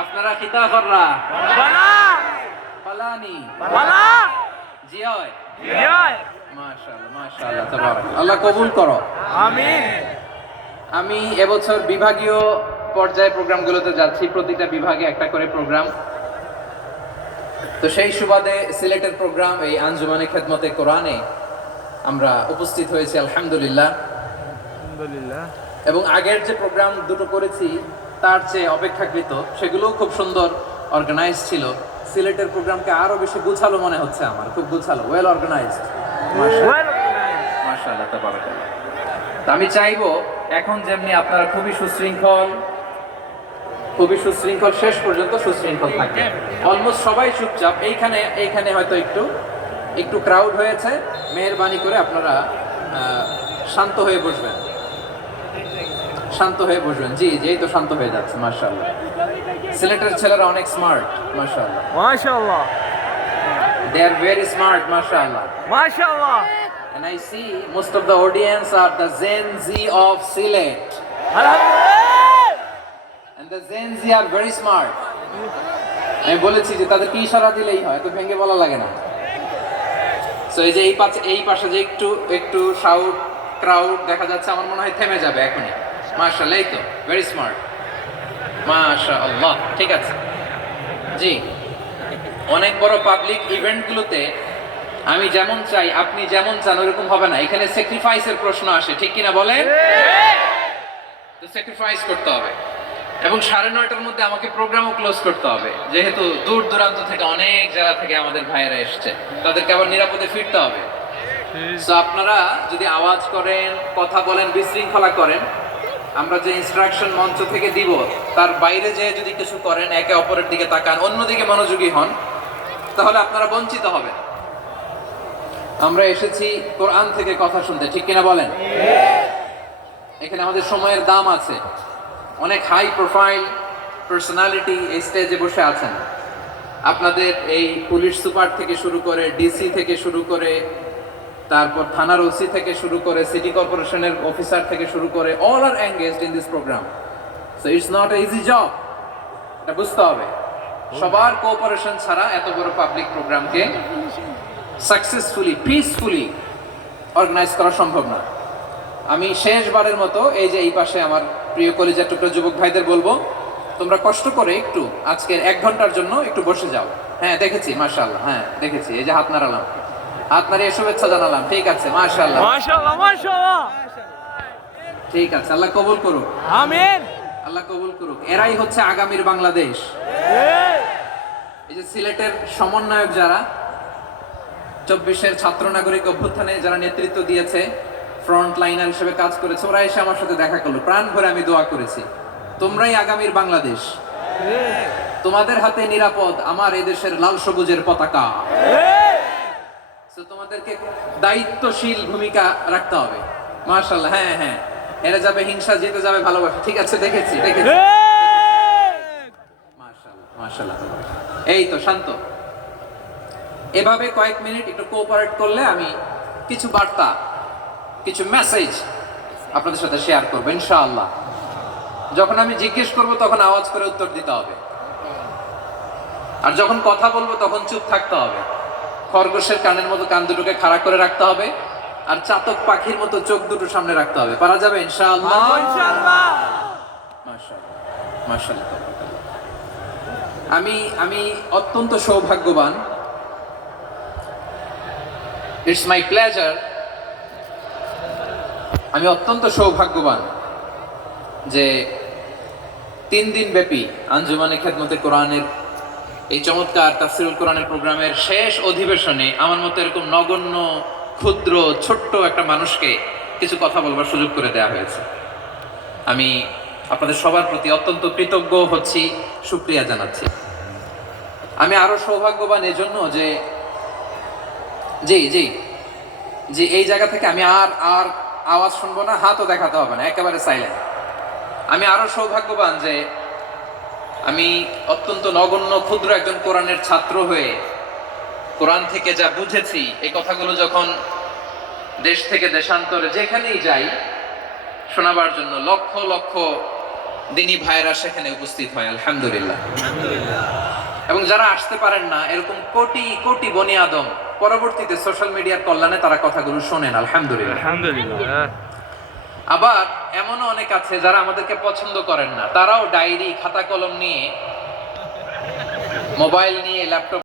আপনারা খিতা কররা বালা পালানি বালা জি হয় জয় মাশাআল্লাহ মাশাআল্লাহ তাবারাক আল্লাহ কবুল করো। আমিন। আমি এবছর বিভাগীয় পর্যায়ে প্রোগ্রামগুলোতে যাচ্ছি, প্রতিটা বিভাগে একটা করে প্রোগ্রাম। তো সেই সুবাদে সিলেটের প্রোগ্রাম এই আঞ্জুমানে খেদমতে কোরআনে আমরা উপস্থিত হয়েছি আলহামদুলিল্লাহ। আলহামদুলিল্লাহ। এবং আগের যে প্রোগ্রাম দুটো করেছি তার চেয়ে অপেক্ষাকৃত সেগুলোও খুব সুন্দর অর্গানাইজ ছিল। সিলেটের প্রোগ্রামকে আরো বেশি গুছালো মনে হচ্ছে আমার, খুব গুছালো, ওয়েল অর্গানাইজড। মাশাআল্লাহ তাবারাকাল্লাহ। তো আমি চাইবো এখন যেমনি আপনারা খুবই সুশৃঙ্খল শেষ পর্যন্ত সুশৃঙ্খল থাকবে। অলমোস্ট সবাই চুপচাপ, এইখানে হয়তো একটু ক্রাউড হয়েছে, মেহেরবানি করে আপনারা শান্ত হয়ে বসবেন, শান্ত হয়ে বসবেন। জি জি, এই তো শান্ত হয়ে যাচ্ছে। মাশাআল্লাহ, সিলেটের ছেলেরা অনেক স্মার্ট। মাশাআল্লাহ মাশাআল্লাহ they are very smart মাশাআল্লাহ। মাশাআল্লাহ। And I see most of the audience are the Gen Z of Sylhet. আলহামদুলিল্লাহ। And the Gen Z are very smart. আমি বলেছি যে তাদেরকে ইশারা দিলেই হয়, তো ভেঙে বলা লাগে না। সো এই যে এই পাশে যে একটু শাউট ক্রাউড দেখা যাচ্ছে, আমার মনে হয় থেমে যাবে এখনই। মাশাআল্লাহ, এই তো ভেরি স্মার্ট। মাশাআল্লাহ, ঠিক আছে। জি, অনেক বড় পাবলিক ইভেন্টগুলোতে আমি যেমন চাই আপনি যেমন চান ওরকম হবে না, এখানে স্যাক্রিফাইসের প্রশ্ন আসে, ঠিক কিনা বলেন? তো স্যাক্রিফাইস করতে হবে। এবং 9:30টার মধ্যে আমাকে প্রোগ্রামও ক্লোজ করতে হবে, যেহেতু দূর দূরান্ত থেকে অনেক জায়গা থেকে আমাদের ভাইয়েরা এসছে, তাদেরকে আবার নিরাপদে ফিরতে হবে। সো আপনারা যদি আওয়াজ করেন, কথা বলেন, বিশৃঙ্খলা করেন, আমরা যে ইনস্ট্রাকশন মঞ্চ থেকে দিব তার বাইরে যেয়ে যদি কিছু করেন, একে অপরের দিকে তাকান, অন্যদিকে মনোযোগী হন, তাহলে আপনারা বঞ্চিত হবেন। আমরা এসেছি কোরআন থেকে কথা শুনতে, ঠিক কিনা বলেন? এখানে আমাদের সময়ের দাম আছে। অনেক হাই প্রোফাইল পার্সোনালিটি এই স্টেজে বসে আছেন। আপনাদের এই পুলিশ সুপার থেকে শুরু করে, ডিসি থেকে শুরু করে, তারপর থানার ওসি থেকে শুরু করে, সিটি কর্পোরেশনের অফিসার থেকে শুরু করে, all are engaged in this programme. So it's not a easy job, এটা বুঝতে হবে। সবার কোঅপারেশন ছাড়া এত বড় পাবলিক প্রোগ্রামকে সাকসেসফুলি, পিসফুলি অর্গানাইজ করা সম্ভব না। আমি শেষবারের মতো এই যে এই পাশে আমার প্রিয় কলিজার টুকরো যুবক ভাইদের বলবো, তোমরা কষ্ট করে একটু আজকের 1 ঘন্টার জন্য একটু বসে যাও। হ্যাঁ দেখেছি, মাশাআল্লাহ, হ্যাঁ দেখেছি, এই যে হাত নাড়ালাম, হাত নাড়িয়ে শুভেচ্ছা জানালাম, ঠিক আছে, মাশাআল্লাহ মাশাআল্লাহ মাশাআল্লাহ। ঠিক আছে, আল্লাহ কবুল করুক, আমিন। আল্লাহ কবুল করুক। এরাই হচ্ছে আগামীর বাংলাদেশ। এই যে সিলেটের সমন্বয়ক যারা 24-এর ছাত্র নাগরিক অভ্যুত্থানে যারা নেতৃত্ব দিয়েছে, ফ্রন্ট লাইনার হিসেবে কাজ করেছে, ওরা এসে আমার সাথে দেখা করলো, প্রাণ ভরে আমি দোয়া করেছি, তোমরাই আগামীর বাংলাদেশ, তোমাদের হাতে নিরাপদ আমার এদেশের লাল সবুজের পতাকা। তোমাদেরকে দায়িত্বশীল ভূমিকা রাখতে হবে। মাশাআল্লাহ, হ্যাঁ হ্যাঁ, হেরে যাবে হিংসা, জিতে যাবে ভালোবাসা, ঠিক আছে, দেখেছি। মাশাআল্লাহ মাশাআল্লাহ, এই তো শান্ত। এভাবে কয়েক মিনিট একটু কোঅপারেট করলে আমি কিছু বার্তা, কিছু মেসেজ আপনাদের সাথে শেয়ার করবো ইনশাআল্লাহ। যখন আমি জিজ্ঞেস করব তখন আওয়াজ করে উত্তর দিতে হবে, আর যখন কথা বলবো তখন চুপ থাকতে হবে। খরগোশের কানের মতো কান দুটোকে খাড়া করে রাখতে হবে, আর চাতক পাখির মতো চোখ দুটো সামনে রাখতে হবে। পারা যাবে ইনশাআল্লাহ? ইনশাআল্লাহ। মাশাআল্লাহ মাশাআল্লাহ। আমি অত্যন্ত সৌভাগ্যবান, ইটস মাই প্লেজার, আমি অত্যন্ত সৌভাগ্যবান যে 3 দিন ব্যাপী আঞ্জুমানে খেদমতে কোরআনের এই চমৎকার তাফসীরুল কোরআনের প্রোগ্রামের শেষ অধিবেশনে আমার মতো এরকম নগণ্য, ক্ষুদ্র, ছোট্ট একটা মানুষকে কিছু কথা বলবার সুযোগ করে দেওয়া হয়েছে। আমি আপনাদের সবার প্রতি অত্যন্ত কৃতজ্ঞ হচ্ছি, শুকরিয়া জানাচ্ছি। আমি আরো সৌভাগ্যবান এজন্য যে জি জি জি, এই জায়গা থেকে আমি আর আওয়াজ শুনবো না, হাতও দেখাতে হবে না, একেবারে সাইলেন্ট। আমি আরো সৌভাগ্যবান যে আমি অত্যন্ত নগণ্য, ক্ষুদ্র একজন কোরআনের ছাত্র হয়ে কোরআন থেকে যা বুঝেছি, এই কথাগুলো যখন দেশ থেকে দেশান্তরে যেখানেই যাই শোনাবার জন্য লক্ষ লক্ষ দিনী ভাইরা সেখানে উপস্থিত হয়, আলহামদুলিল্লাহ। এবং যারা আসতে পারেন না, এরকম কোটি কোটি বনি আদম পরবর্তীতে সোশ্যাল মিডিয়ার কল্যাণে তারা কথাগুলো শোনেন, আলহামদুলিল্লাহ। আলহামদুলিল্লাহ। আবার এমনও অনেক আছে যারা আমাদেরকে পছন্দ করেন না, তারাও ডায়েরি খাতা কলম নিয়ে, মোবাইল নিয়ে, ল্যাপটপ